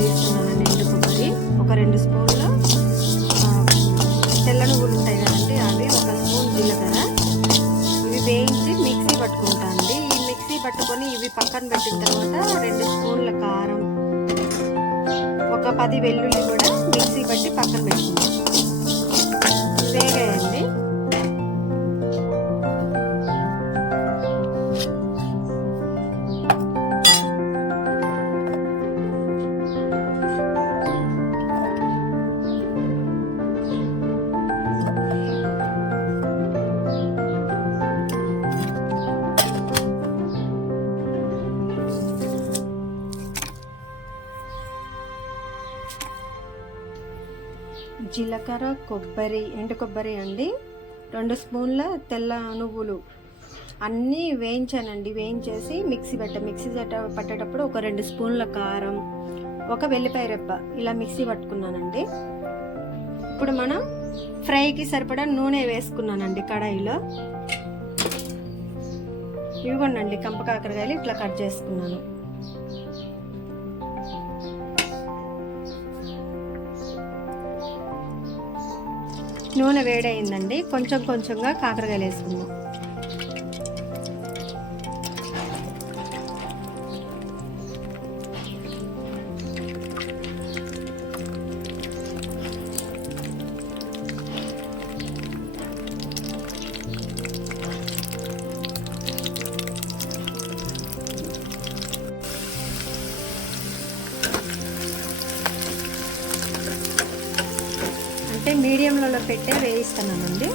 తీసుకున్నానండి. ఎండు కొబ్బరి ఒక 2 స్పూన్ల, తెల్ల నువ్వులు ఉంటాయి కదండి అవి, 1 స్పూన్ జీలకర్ర. ఇవి వేయించి మిక్సీ పట్టుకుంటా అండి. ఈ మిక్సీ పట్టుకొని ఇవి పక్కన పెట్టిన తర్వాత 2 స్పూన్ల కారం, ఒక 10 వెల్లుల్లి కూడా మిక్సీ పట్టి పక్కన పెట్టుకుంటాం. వేగాయండి. జీలకర్ర, కొబ్బరి, ఎండు కొబ్బరి అండి, 2 స్పూన్ల తెల్ల నువ్వులు అన్నీ వేయించానండి. వేయించేసి మిక్సీ పట్టేటప్పుడు ఒక 2 స్పూన్ల కారం, ఒక వెల్లిపాయ రెబ్బ ఇలా మిక్సీ పట్టుకున్నానండి. ఇప్పుడు మనం ఫ్రైకి సరిపడా నూనె వేసుకున్నానండి కడాయిలో. ఇవిగోండి కంప కాకరకాయలు ఇట్లా కట్ చేసుకున్నాను. నూనె వేడయిందండి. కొంచెం కొంచెంగా కాకరకాయలు వేసుకుందాం. మీడియంలో పెట్టే వేయిస్తున్నానండి.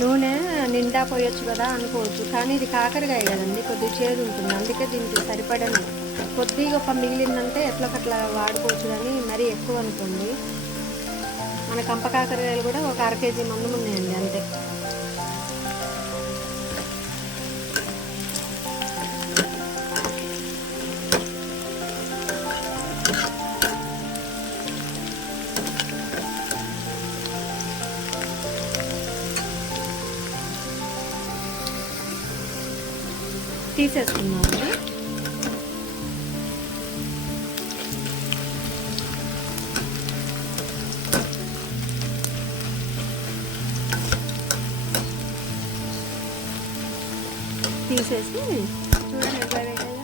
నూనె నిండా పోయొచ్చు కదా అనుకోవచ్చు, కానీ ఇది కాకరకాయ కదండి, కొద్దిగా చేదు ఉంటుంది. అందుకే దీనికి సరిపడను కొద్దిగా ఒక మిగిలిందంటే ఎట్లకట్లా వాడుకోవచ్చు, కానీ మరీ ఎక్కువ అనుకోండి. మన కంప కాకరకాయలు కూడా ఒక 1/2 కేజీ మందం ఉన్నాయండి అంతే. తీసేసుకున్నాము. తీసేసి చూడండి ఎట్లా వేయాలి.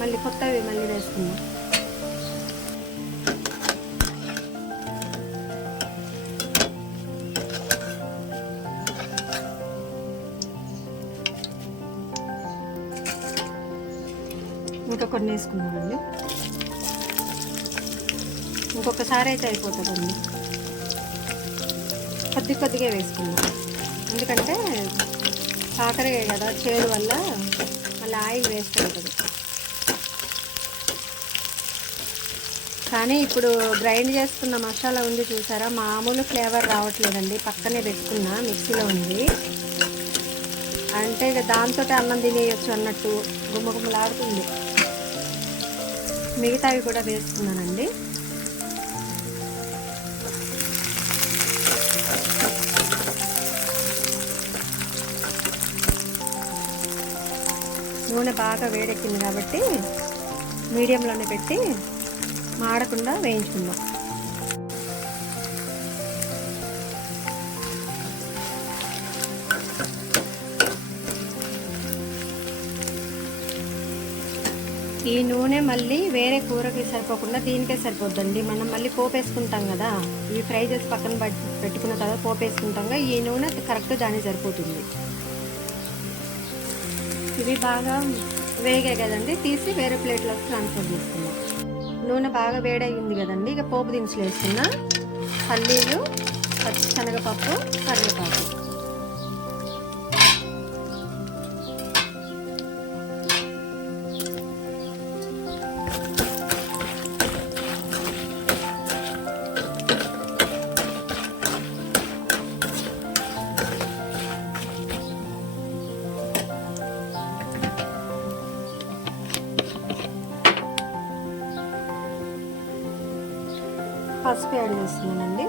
మళ్ళీ కొత్తవి మళ్ళీ వేసుకుందాం. ఇంకా కొన్ని వేసుకున్నామండి. ఇంకొకసారి అయితే అయిపోతుందండి. కొద్దిగా వేసుకున్నాం, ఎందుకంటే కాకరకాయ కదా, చేదు వల్ల మళ్ళీ ఆయిల్ వేస్ట్ అవుతుంది. కానీ ఇప్పుడు గ్రైండ్ చేసుకున్న మసాలా ఉంది చూసారా, మామూలు ఫ్లేవర్ రావట్లేదండి. పక్కనే పెట్టుకున్న మిక్సీలో ఉంది అంటే దాంతో అన్నం తినేయచ్చు అన్నట్టు గుమ్మగుమ్మలాడుతుంది. మిగతావి కూడా వేసుకున్నానండి. నూనె బాగా వేడెక్కింది కాబట్టి మీడియంలోనే పెట్టి మాడకుండా వేయించుకుందాం. ఈ నూనె మళ్ళీ వేరే కూరకి సరిపోకుండా దీనికే సరిపోద్దండి. మనం మళ్ళీ పోపు వేసుకుంటాం కదా, ఇవి ఫ్రై చేసి పక్కన పెట్టుకున్న తర్వాత పోపు వేసుకుంటాం కదా, ఈ నూనె కరెక్ట్ దానికి సరిపోతుంది. ఇవి బాగా వేగాయి కదండి, తీసి వేరే ప్లేట్లోకి ట్రాన్స్ఫర్ చేసుకున్నాం. నూనె బాగా వేడయింది కదండి, ఇక పోపు దినుసులు వేసుకున్నా. పల్లీలు, పచ్చిశనగపప్పు, కరివేపాకు. పసుపు యాడ్ చేస్తున్నానండి.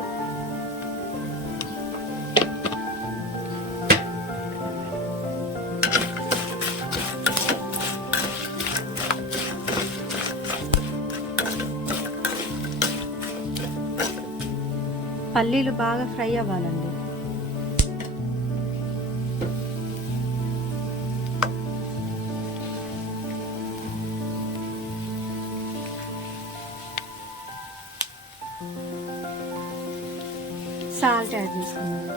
పల్లీలు బాగా ఫ్రై అవ్వాలండి. సాల్ట్ యాడ్ చేసుకున్నాను.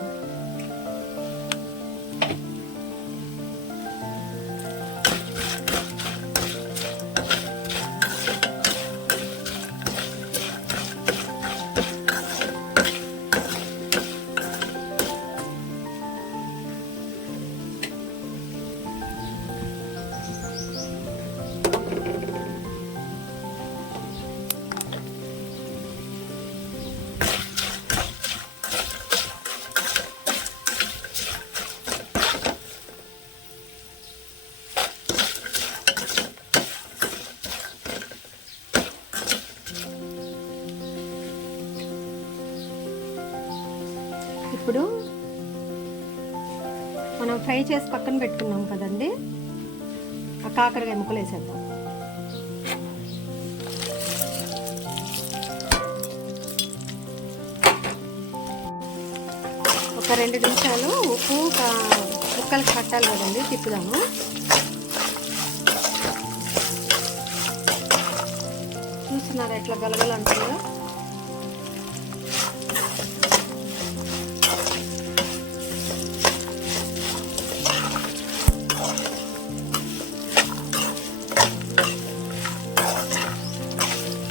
ఇప్పుడు మనం ఫ్రై చేసి పక్కన పెట్టుకున్నాం కదండి, ఆ కాకరకాయ ముక్కలు వేసేద్దాం. ఒక 2 నిమిషాలు ఉప్పు ముక్కలకి పట్టాలి కదండి, తిప్పుదాము. చూస్తున్నారా ఎట్లా గలగల అంటుందో.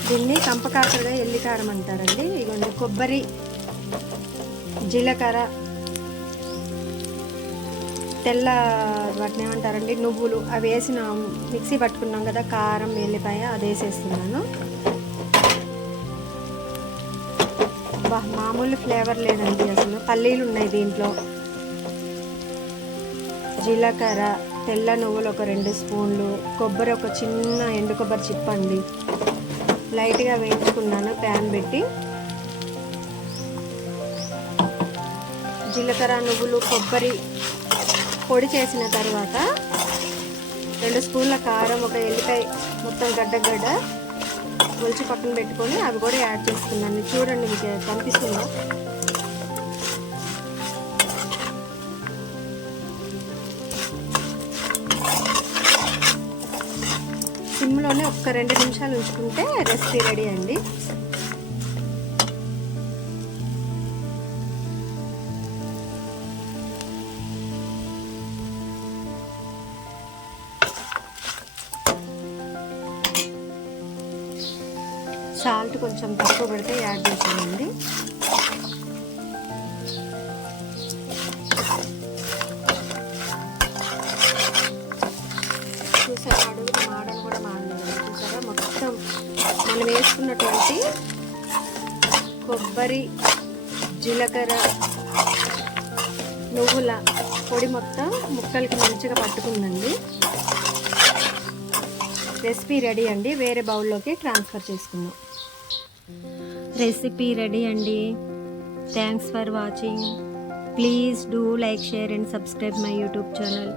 దీన్ని కంపకాకరగా ఎల్లికారం అంటారండి. ఇదిగోండి కొబ్బరి, జీలకర్ర, తెల్ల వాటిని ఏమంటారండి నువ్వులు, అవి వేసిన మిక్సీ పట్టుకున్నాం కదా, కారం, ఎల్లిపాయ అది వేసేస్తున్నాను. మామూలు ఫ్లేవర్ లేదండి అసలు. పల్లీలు ఉన్నాయి దీంట్లో, జీలకర్ర, తెల్ల నువ్వులు ఒక 2 స్పూన్లు, కొబ్బరి ఒక చిన్న ఎండు కొబ్బరి చిప్పండి, లైట్గా వేయించుకున్నాను ప్యాన్ పెట్టి. జీలకర్ర, నువ్వులు, కొబ్బరి పొడి చేసిన తర్వాత 2 స్పూన్ల కారం, ఒక ఎల్లిపాయ మొత్తం గడ్డ ఒలిచి పక్కన పెట్టుకొని అవి కూడా యాడ్ చేసుకున్నాను. చూడండి మీకు కనిపిస్తుందా. సిమ్లోనే ఒక్క 2 నిమిషాలు ఉంచుకుంటే రెసిపీ రెడీ అండి. సాల్ట్ కొంచెం తక్కువ పెడితే యాడ్ చేసానండి. చూసారా అడుగున మాడని కూడా మాడలేదు. చూసారా మొత్తం మనం వేసుకున్నటువంటి కొబ్బరి, జీలకర్ర, నువ్వుల పొడి మొత్తం ముక్కలకి మంచిగా పట్టుకుందండి. రెసిపీ రెడీ అండి. వేరే బౌల్లోకి ట్రాన్స్ఫర్ చేసుకుందాం. రెసిపీ రెడీ అండి. Thanks for watching. Please do like, share and subscribe my YouTube channel.